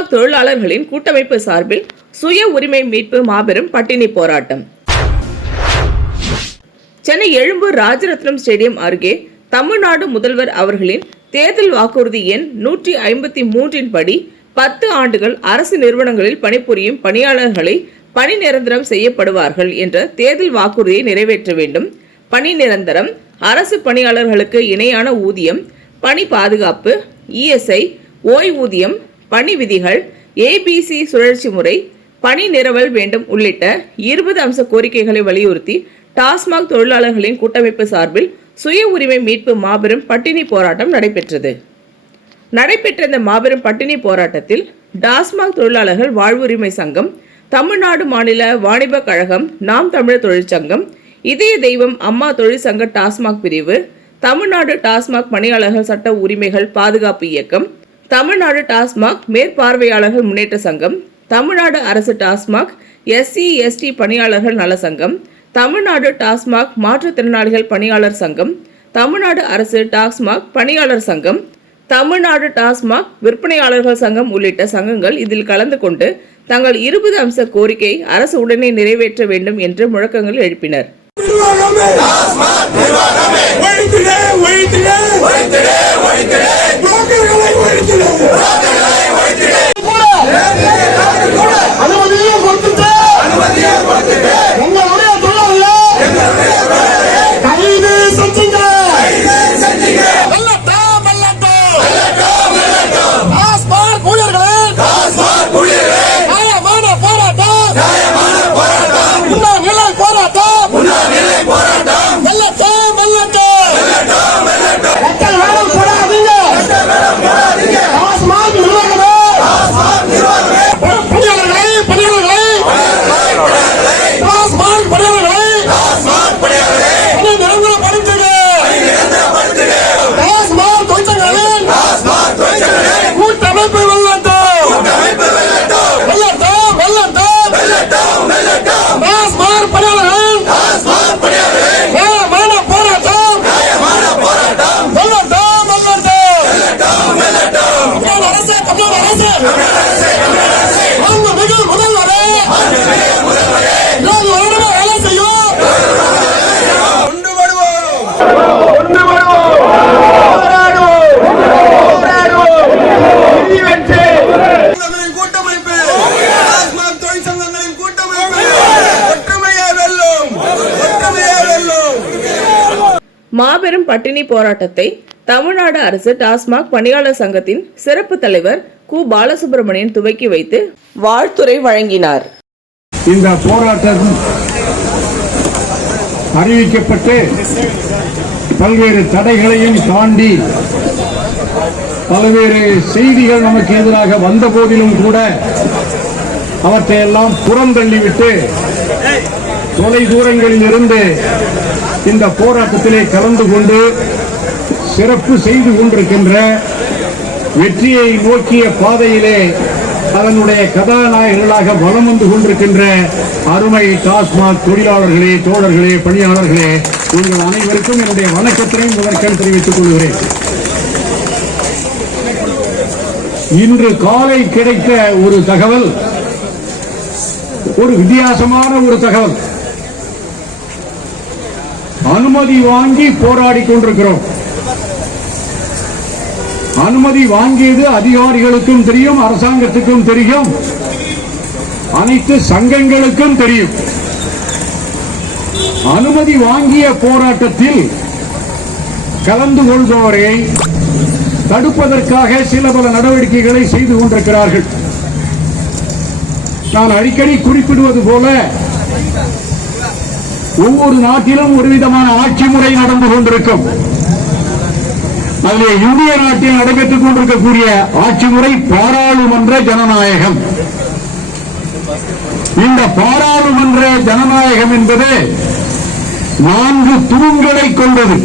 டாஸ்மாக் தொழிலாளர்களின் கூட்டமைப்பு சார்பில் சுய உரிமை மீட்பு மாபெரும் பட்டினி போராட்டம். சென்னை எழும்பூர் ராஜரத்னம் ஸ்டேடியம் அருகே தமிழ்நாடு முதல்வர் அவர்களின் தேர்தல் வாக்குறுதி எண் நூற்றி ஐம்பத்தி மூன்றின் படி பத்து ஆண்டுகள் அரசு நிறுவனங்களில் பணிபுரியும் பணியாளர்களை பணி நிரந்தரம் செய்யப்படுவார்கள் என்ற தேர்தல் வாக்குறுதியை நிறைவேற்ற வேண்டும். பணி நிரந்தரம் அரசு பணியாளர்களுக்கு இணையான ஊதியம் பணி பாதுகாப்பு இஎஸ்ஐ ஓய்வூதியம் பணி விதிகள் ஏபிசி சுழற்சி முறை பணி நிரவல் வேண்டும் உள்ளிட்ட இருபது அம்ச கோரிக்கைகளை வலியுறுத்தி டாஸ்மாக் தொழிலாளர்களின் கூட்டமைப்பு சார்பில் சுய உரிமை மீட்பு மாபெரும் பட்டினி போராட்டம் நடைபெற்றது. நடைபெற்ற இந்த மாபெரும் பட்டினி போராட்டத்தில் டாஸ்மாக் தொழிலாளர்கள் வாழ்வுரிமை சங்கம் தமிழ்நாடு மாநில வாணிப கழகம் நாம் தமிழர் தொழிற்சங்கம் இதய தெய்வம் அம்மா தொழிற்சங்க டாஸ்மாக் பிரிவு தமிழ்நாடு டாஸ்மாக் பணியாளர்கள் சட்ட உரிமைகள் பாதுகாப்பு இயக்கம் தமிழ்நாடு டாஸ்மாக் மேற்பார்வையாளர்கள் முன்னேற்ற சங்கம் தமிழ்நாடு அரசு டாஸ்மாக் எஸ்சி எஸ்டி பணியாளர்கள் நல சங்கம் தமிழ்நாடு டாஸ்மாக் மாற்றுத்திறனாளிகள் பணியாளர் சங்கம் தமிழ்நாடு அரசு டாஸ்மாக் பணியாளர் சங்கம் தமிழ்நாடு டாஸ்மாக் விற்பனையாளர்கள் சங்கம் உள்ளிட்ட சங்கங்கள் இதில் கலந்து கொண்டு தங்கள் இருபது அம்ச கோரிக்கை அரசு உடனே நிறைவேற்ற வேண்டும் என்று முழக்கங்கள் எழுப்பினர். மாபெரும் பட்டினி போராட்டத்தை தமிழ்நாடு அரசு டாஸ்மாக் பணியாளர் சங்கத்தின் சிறப்பு தலைவர் கு. பாலசுப்ரமணியன் துவக்கி வைத்து வாழ்த்துரை வழங்கினார். இந்த போராட்டம் அறிவிக்கப்பட்டு பல்வேறு தடைகளையும் தாண்டி பல்வேறு செய்திகள் நமக்கு எதிராக வந்த போதிலும் கூட அவற்றையெல்லாம் புறந்தள்ளிவிட்டு தொலை தூரங்களில் இருந்து இந்த போராட்டத்திலே கலந்து கொண்டு சிறப்பு செய்து கொண்டிருக்கின்ற வெற்றியை நோக்கிய பாதையிலே அதனுடைய கதாநாயகர்களாக வலம் வந்து கொண்டிருக்கின்ற அருமை டாஸ்மாக் தொழிலாளர்களே தோழர்களே பணியாளர்களே உங்கள் அனைவருக்கும் என்னுடைய வணக்கத்தினையும் முதற்கண் தெரிவித்துக் கொள்கிறேன். இன்று காலை கிடைத்த ஒரு தகவல் ஒரு வித்தியாசமான ஒரு தகவல். அனுமதி வாங்கி போராடி கொண்டிருக்கிறோம். அனுமதி வாங்கியது அதிகாரிகளுக்கும் தெரியும் அரசாங்கத்துக்கும் தெரியும். அனைத்து சங்கங்களுக்கும் தெரியும். அனுமதி வாங்கிய போராட்டத்தில் கலந்து கொள்பவரை தடுப்பதற்காக சில பல நடவடிக்கைகளை செய்து கொண்டிருக்கிறார்கள். நான் அடிக்கடி குறிப்பிடுவது போல ஒவ்வொரு நாட்டிலும் ஒரு விதமான ஆட்சி முறை நடந்து கொண்டிருக்கும். அதிலே இந்திய நாட்டில் நடைபெற்றுக் கொண்டிருக்கக்கூடிய ஆட்சி முறை பாராளுமன்ற ஜனநாயகம். இந்த பாராளுமன்ற ஜனநாயகம் என்பது நான்கு தூண்களை கொண்டது.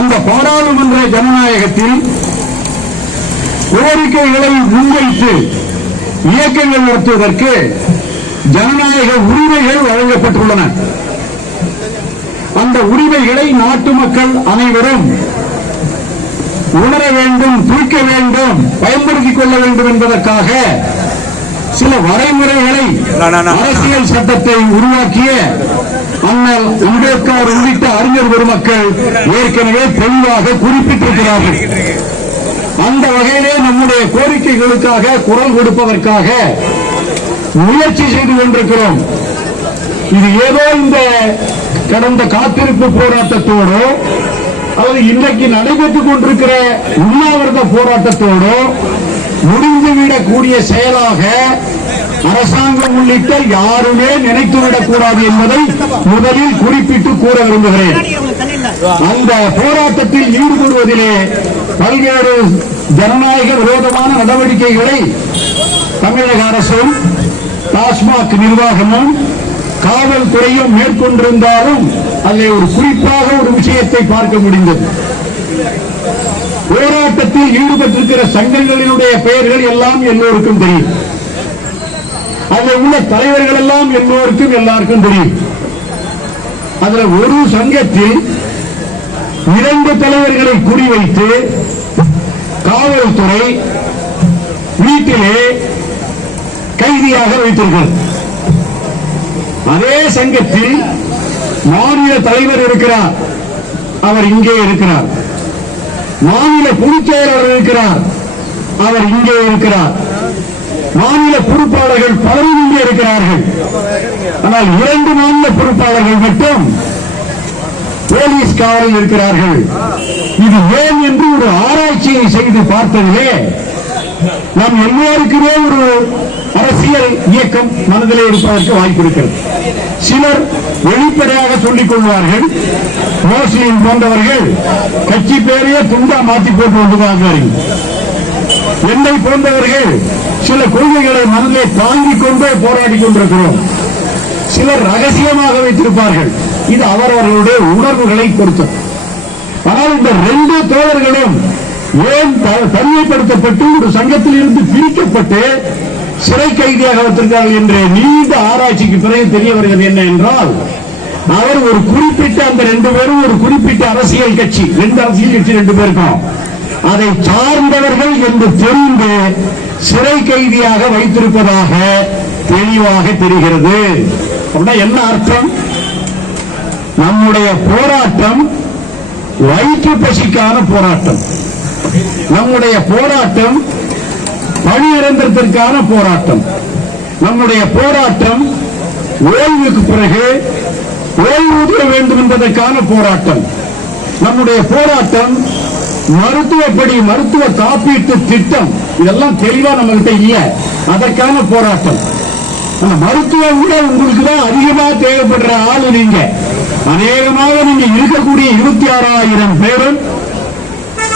அந்த பாராளுமன்ற ஜனநாயகத்தில் கோரிக்கைகளை முன்வைத்து இயக்கங்கள் நடத்துவதற்கு ஜனநாயக உரிமைகள் வழங்கப்பட்டுள்ளன. அந்த உரிமைகளை நாட்டு மக்கள் அனைவரும் உணர வேண்டும் தூக்க வேண்டும் பயன்படுத்திக் கொள்ள வேண்டும் என்பதற்காக சில வரைமுறைகளை அரசியல் சட்டத்தை உருவாக்கிய அண்ணல் அம்பேத்கர் உள்ளிட்ட அறிஞர் பெருமக்கள் ஏற்கனவே தெளிவாக குறிப்பிட்டிருக்கிறார்கள். அந்த வகையிலே நம்முடைய கோரிக்கைகளுக்காக குரல் கொடுப்பதற்காக முயற்சி செய்து கொண்டிருக்கிறோம். இது ஏதோ இந்த கடந்த காத்திருப்பு போராட்டத்தோடு அல்லது இன்றைக்கு நடைபெற்றுக் கொண்டிருக்கிற உண்ணாவிரத போராட்டத்தோடு முடிந்துவிடக்கூடிய செயலாக அரசாங்கம் உள்ளிட்ட யாருமே நினைத்துவிடக் கூடாது என்பதை முதலில் குறிப்பிட்டு கூற விரும்புகிறேன். அந்த போராட்டத்தில் ஈடுபடுவதிலே பல்வேறு ஜனநாயக விரோதமான நடவடிக்கைகளை தமிழக அரசும் டாஸ்மாக் நிர்வாகமும் காவல்துறையும் மேற்கொண்டிருந்தாலும் அதில் ஒரு குறிப்பாக ஒரு விஷயத்தை பார்க்க முடிந்தது. போராட்டத்தில் ஈடுபட்டிருக்கிற சங்கங்களினுடைய பெயர்கள் எல்லாம் எல்லோருக்கும் தெரியும். அதில் உள்ள தலைவர்கள் எல்லாம் எல்லோருக்கும் எல்லாருக்கும் தெரியும். அதுல ஒரு சங்கத்தில் இரண்டு தலைவர்களை குறிவைத்து காவல்துறை வீட்டிலே கைதியாக வைத்திருக்கிறது. அதே சங்கத்தில் மாநில தலைவர் இருக்கிறார். அவர் இங்கே இருக்கிறார். மாநில பொதுச் செயலாளர் இருக்கிறார். அவர் இங்கே இருக்கிறார். மாநில பொறுப்பாளர்கள் பலரும் இங்கே இருக்கிறார்கள். ஆனால் இரண்டு மாநில பொறுப்பாளர்கள் மட்டும் போலீஸ் காவலில் இருக்கிறார்கள். இது ஏன் என்று ஒரு ஆராய்ச்சியை செய்து பார்த்ததிலே நாம் எல்லோருக்குமே ஒரு அரசியல் இயக்கம் மனதிலே இருப்பதற்கு வாய்ப்பு இருக்கிறது. சிலர் வெளிப்படையாக சொல்லிக் கொள்வார்கள். மோசியின் போன்றவர்கள் கட்சி பேரையே துண்டா மாற்றி போட்டு கொண்டுதான் என்னை போன்றவர்கள் சில கொள்கைகளை மனதிலே தாங்கிக் கொண்டே போராடி கொண்டிருக்கிறோம். சிலர் ரகசியமாக வைத்திருப்பார்கள். இது அவரவர்களுடைய உணர்வுகளை பொறுத்தது. ஆனால் இந்த ரெண்டு தோழர்களும் ஏன் த- தனிமைப்படுத்தப்பட்டு ஒரு சங்கத்தில் இருந்து பிரிக்கப்பட்டு சிறை கைதியாக வைத்திருக்கிறார்கள் என்ற நீண்ட ஆராய்ச்சிக்கு பிறகு தெரிய வருகிறது என்ன என்றால் அவர் ஒரு குறிப்பிட்ட அந்த ரெண்டு பேரும் ஒரு குறிப்பிட்ட அரசியல் கட்சி ரெண்டு அரசியல் கட்சி ரெண்டு பேருக்கும். அதை சார்ந்தவர்கள் என்று தெரிந்து சிறை கைதியாக வைத்திருப்பதாக தெளிவாக தெரிகிறது. அப்படின்னா என்ன அர்த்தம்? நம்முடைய போராட்டம் வயிற்று பசிக்கான போராட்டம். நம்முடைய போராட்டம் பணியிறந்தத்திற்கான போராட்டம். நம்முடைய போராட்டம் ஓய்வுக்கு பிறகு ஓய்வூதிய வேண்டும் என்பதற்கான போராட்டம். நம்முடைய போராட்டம் மருத்துவப்படி மருத்துவ காப்பீட்டு திட்டம் இதெல்லாம் தெளிவா நம்ம கிட்ட இல்ல. அதற்கான போராட்டம். மருத்துவம் கூட உங்களுக்கு தான் அதிகமா தேவைப்படுற ஆளு நீங்க. அநேகமாக நீங்க இருக்கக்கூடிய இருபத்தி ஆறாயிரம் பேரும்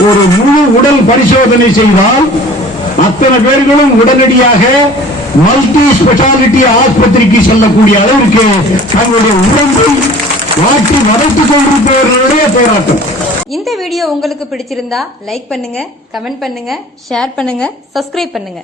ஒரு முழு உடல் பரிசோதனை செய்தால் அத்தனை பேர்களும் உடனடியாக மல்டி ஸ்பெஷாலிட்டி ஆஸ்பத்திரிக்கு செல்லக்கூடிய அளவிற்கு தங்களுடைய உடம்பை மாற்றி வளர்த்துக் கொண்டிருப்பவர்களுடைய போராட்டம். இந்த வீடியோ உங்களுக்கு பிடிச்சிருந்தா லைக் பண்ணுங்க கமெண்ட் பண்ணுங்க ஷேர் பண்ணுங்க சப்ஸ்கிரைப் பண்ணுங்க.